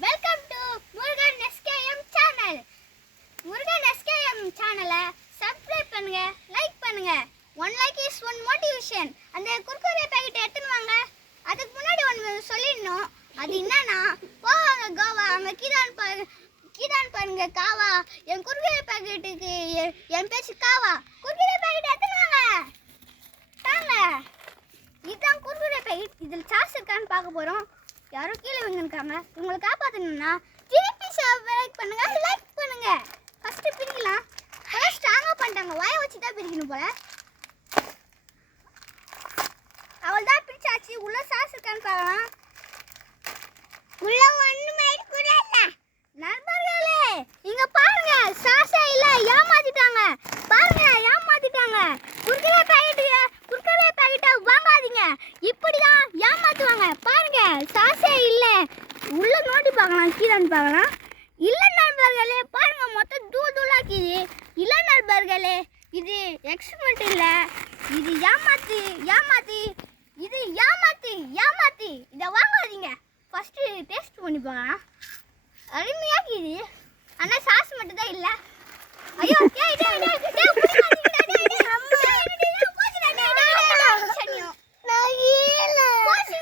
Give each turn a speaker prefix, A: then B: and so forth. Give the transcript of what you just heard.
A: Welcome to Murugan SKM channel Murugan SKM சேனலை subscribe பண்ணுங்க like பண்ணுங்க. One like is one motivation அந்த Kurkure packet எடுத்துன்னு வாங்க. அதுக்கு முன்னாடி ஒன்று சொல்லிடணும். அது என்னன்னா போவாங்க கோவா அங்கே கீதான் பாருங்க கீதான் பாருங்க காவா. என் குர்குரே பாக்கெட்டுக்கு என்- என் பேச்சு காவா. குர்குரே பாக்கெட் எடுத்துன்னு வாங்க. தாங்க இதுதான் குர்குரே பேக்கெட் இதில் சாஸ் இருக்கான்னு பார்க்க போகிறோம் யாரும் கீழே விழுந்துருக்காங்க. உங்களை காப்பாற்றணும்னா திருப்பி லைக் பண்ணுங்க லைக் பண்ணுங்க. ஃபர்ஸ்ட் பிரிக்கலாம். அதான் ஸ்ட்ராங்காக பண்ணிட்டாங்க. வாயை வச்சு தான் பிரிக்கணும் போல. அவள் தான் பிரிச்சாச்சு. உள்ள சாஸ் இருக்கான்னு பார்க்கலாம். உள்ள ஒண்ணுமே கூட இல்லை. நண்பர்களே இங்க பாருங்க. சாஸே இல்ல. ஏமாத்திட்டாங்க. பாருங்க ஏமாத்திட்டாங்க. குறுக்கலே பாக்கெட் குறுக்கலே பாக்கெட்டை வாங்காதீங்க. இப்படிதான் ஏமாத்துவாங்க. பாருங்க. சாஸே இல்லை. உள்ள நோட்டி பார்க்கலாம் கீழே பார்க்கலாம். இல்ல நண்பர்களே பாருங்க மொத்தம் தூள் தூளாக்கிது இல்ல நண்பர்களே இது எக்ஸ்பெண்ட் இல்ல. இது ஏமாத்தி ஏமாத்தி இது ஏமாத்தி ஏமாத்தி. இதை வாங்காதீங்க. ஃபஸ்ட்டு டேஸ்ட் பண்ணி பார்க்கலாம். அருமையாக இது ஆனால் சாஸ் மட்டும் தான் இல்லை. ஐயோ ஏ